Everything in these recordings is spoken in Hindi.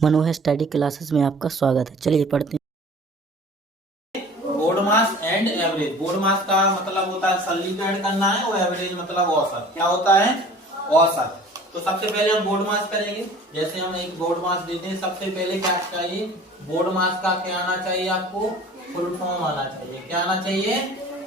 मनोहर स्टडी क्लासेस में आपका स्वागत है। चलिए पढ़ते हैं। Board mass and average. Board mass का मतलब होता है सरलीकरण करना है और एवरेज मतलब औसत। क्या होता है? औसत। तो सबसे पहले हम बोर्ड मास करेंगे। जैसे हम एक बोर्ड मास देते हैं, सबसे पहले क्या चाहिए? बोर्ड मास का क्या आना चाहिए? आपको फुल फॉर्म आना चाहिए। क्या आना चाहिए?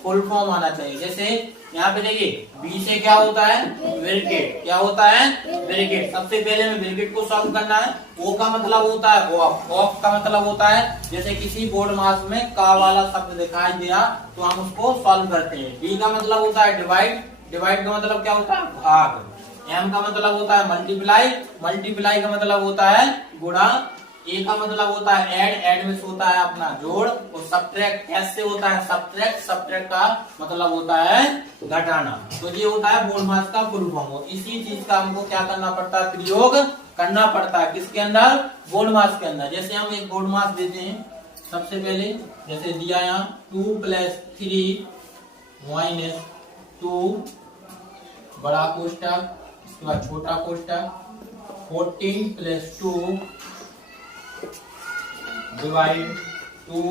फुल फॉर्म आना चाहिए। जैसे यहाँ पे देखिए, बी से क्या होता है? ब्रैकेट। क्या होता है? ब्रैकेट। सबसे पहले हमें ब्रैकेट को सॉल्व करना है। ओ का मतलब होता है ऑफ। ऑफ का मतलब होता है जैसे किसी बोर्ड मास में का वाला शब्द दिखाई दिया तो हम उसको सॉल्व करते हैं। डी का मतलब होता है डिवाइड। डिवाइड का मतलब क्या होता है? भाग। एम का मतलब होता है मल्टीप्लाई। मल्टीप्लाई का मतलब होता है गुणा। ए का मतलब होता है ऐड। ऐड में से होता है अपना जोड़। और सब्ट्रैक्ट एस से होता है सब्ट्रैक्ट। सब्ट्रैक्ट का मतलब होता है घटाना। तो ये होता है बोर्ड मास का फुल फॉर्म। इसी चीज का हमको क्या करना पड़ता है? प्रयोग करना पड़ता है। किसके अंदर? बोर्ड मास के अंदर। जैसे हम एक बोर्ड मास देते हैं, सबसे पहले जैसे दिया यहाँ 2 + 3 - 2 बड़ा कोष्टक, इसके बाद छोटा कोष्टक 14 + 2 डिवाइड 2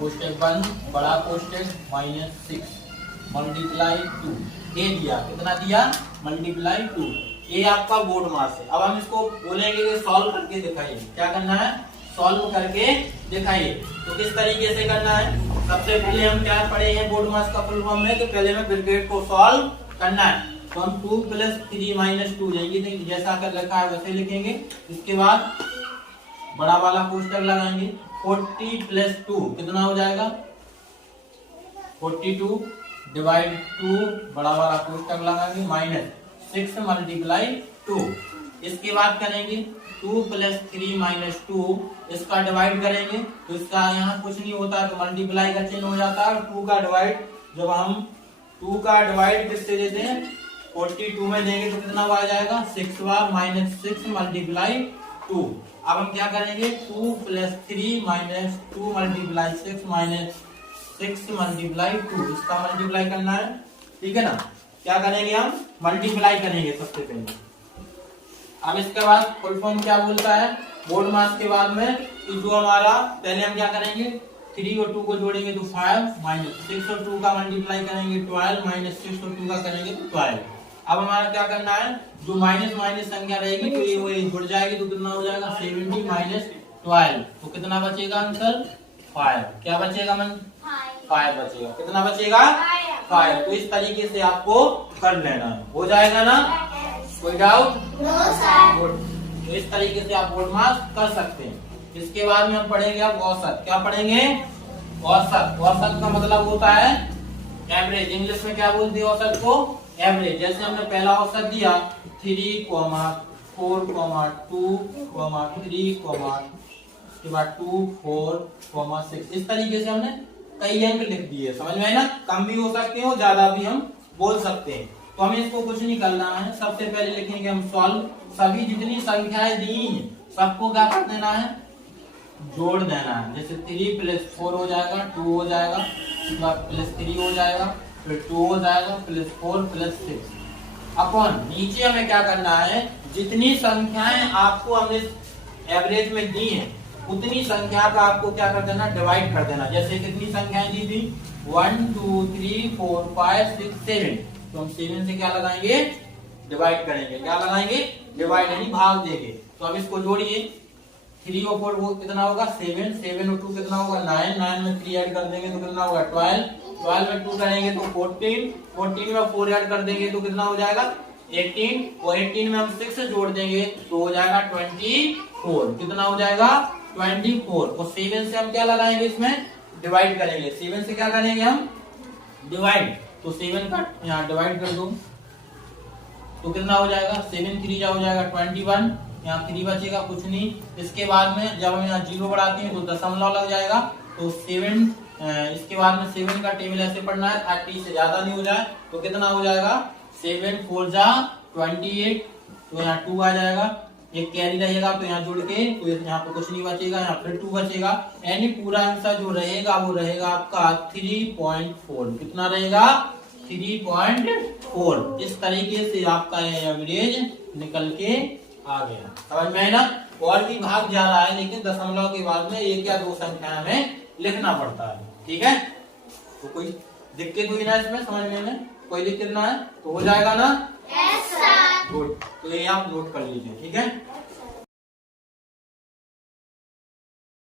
कोष्टक बंद बड़ा कोष्टक -6 मल्टीप्लाई 2। ये दिया, कितना दिया? मल्टीप्लाई 2। ये आपका बोर्ड मास है। अब हम इसको बोलेंगे कि सॉल्व करके दिखाइए। क्या करना है? सॉल्व करके दिखाइए। तो किस तरीके से करना है? सबसे पहले हम क्या पढ़े हैं बोर्ड मास का फुल फॉर्म में? तो पहले में ब्रैकेट को सॉल्व करना है। तो हम 2 + 3 - 2 जाएंगे, जैसा कर रखा है वैसे लिखेंगे। इसके बाद बड़ा वाला कोष्टक लगाएंगे। 40 + 2 कितना हो जाएगा? 42 डिवाइड 2 बड़ा वाला कोष्टक लगाएंगे -6 मल्टीप्लाई 2। इसके बाद करेंगे 2 + 3 - 2, इसका डिवाइड करेंगे तो इसका यहाँ कुछ नहीं होता तो मल्टीप्लाई का चिन्ह हो जाता है। 2 का डिवाइड जब हम 2 का डिवाइड किससे देते हैं? 42 में देंगे तो कितना आ जाएगा? 6 बार -6 मल्टीप्लाई 2। अब हम क्या करेंगे? 2 + 3 - 2 मल्टीप्लाई 6 -6 मल्टीप्लाई 2। इसका मल्टीप्लाई करना है, ठीक है ना? क्या करेंगे? हम मल्टीप्लाई करेंगे सबसे पहले। अब इसके बाद फुल फॉर्म क्या बोलता है बोर्ड मास के बाद में? कि जो हमारा पहले हम क्या करेंगे? 3 और 2 को जोड़ेंगे तो 5 -6 और 2 का मल्टीप्लाई करेंगे 12 -6 और 2 का करेंगे तो 12। अब हमारा क्या करना है? जो माइनस माइनस संख्या रहेगी तो ये जुड़ जाएगी तो कितना हो जाएगा? 70 - 12। तो कितना बचेगा आंसर? 5। क्या बचेगा मन? 5 बचेगा। कितना बचेगा? 5। तो इस तरीके से आपको कर लेना है। हो जाएगा ना? कोई डाउट? गुड। तो इस तरीके से आप बोर्ड मास कर सकते हैं। इसके बाद में हम पढ़ेंगे अब औसत। क्या पढ़ेंगे? औसत। औसत का मतलब होता है एवरेज। इंग्लिश में क्या बोलते हैं औसत को? एवरेज। जैसे हमने पहला औसत दिया 3, 4, 2, 3, उसके बाद 2, 4, 6। इस तरीके से हमने कई अंक लिख दिए। समझ में आए ना? कम भी हो सकते हैं और ज्यादा भी हम बोल सकते हैं। तो हमें इसको कुछ नहीं करना है। सबसे पहले लिखेंगे हम सॉल्व। सभी जितनी संख्याएं दी सबको क्या कर देना है? जोड़ देना है। जैसे 3 + 4 हो जाएगा 2 हो जाएगा, उसके बाद +3 हो जाएगा, फिर 2 हो जाएगा, +4 +6 अपन। नीचे हमें क्या करना है? जितनी संख्याएं आपको हमने एवरेज में दी हैं उतनी संख्या का आपको क्या कर देना? डिवाइड कर देना। जैसे कितनी संख्याएं दी थी? 1 2 3 4 5 6 7। तो हम 7 से क्या लगाएंगे? डिवाइड करेंगे। क्या लगाएंगे? डिवाइड यानी भाग देंगे। तो अब इसको जोड़िए। 3 और 4 वो कितना होगा? 7। 7 और 2 कितना होगा? 9। 9 में 3 ऐड कर देंगे तो कितना होगा? 12। 12 में 2 करेंगे तो 14। 14 में 4 ऐड कर देंगे तो कितना हो जाएगा? 18। और 18 में हम 6 जोड़ देंगे तो हो जाएगा 24। कितना हो जाएगा? 24। और 7 से हम क्या लगाएंगे? इसमें डिवाइड करेंगे। 7 से क्या करेंगे हम? डिवाइड। तो 7 का यहाँ डिवाइड कर दो तो कितना हो जाएगा? 7 3 हो जाएगा 21। यहाँ 3 बचेगा कुछ नहीं। इसके बाद में जब हम यहाँ 0 बढ़ाते हैं तो दशमलव लग जाएगा। तो 7 इसके बाद में 7 का टेबल ऐसे पढ़ना है 30 से ज्यादा नहीं हो जाए। तो कितना हो जाएगा? 7 4 जा 28। तो यहाँ 2 आ जाएगा। एक कैरी रहेगा तो यहाँ जुड़ के तो यहाँ पे कुछ नहीं बचेगा, यहाँ फिर 2 बचेगा। यानी पूरा आंसर जो रहेगा वो रहेगा आपका 3.4। कितना रहेगा? 3.4। इस तरीके से आपका एवरेज निकल के आ गया। समझ में है ना? और भी भाग जा रहा है लेकिन दशमलव के बाद में एक या दो संख्या हमें लिखना पड़ता है। ठीक है, तो कोई दिक्कत हुई ना इसमें समझने में? कोई दिक्कत ना है तो हो जाएगा ना? गुड, तो ये आप नोट कर लीजिए। ठीक है।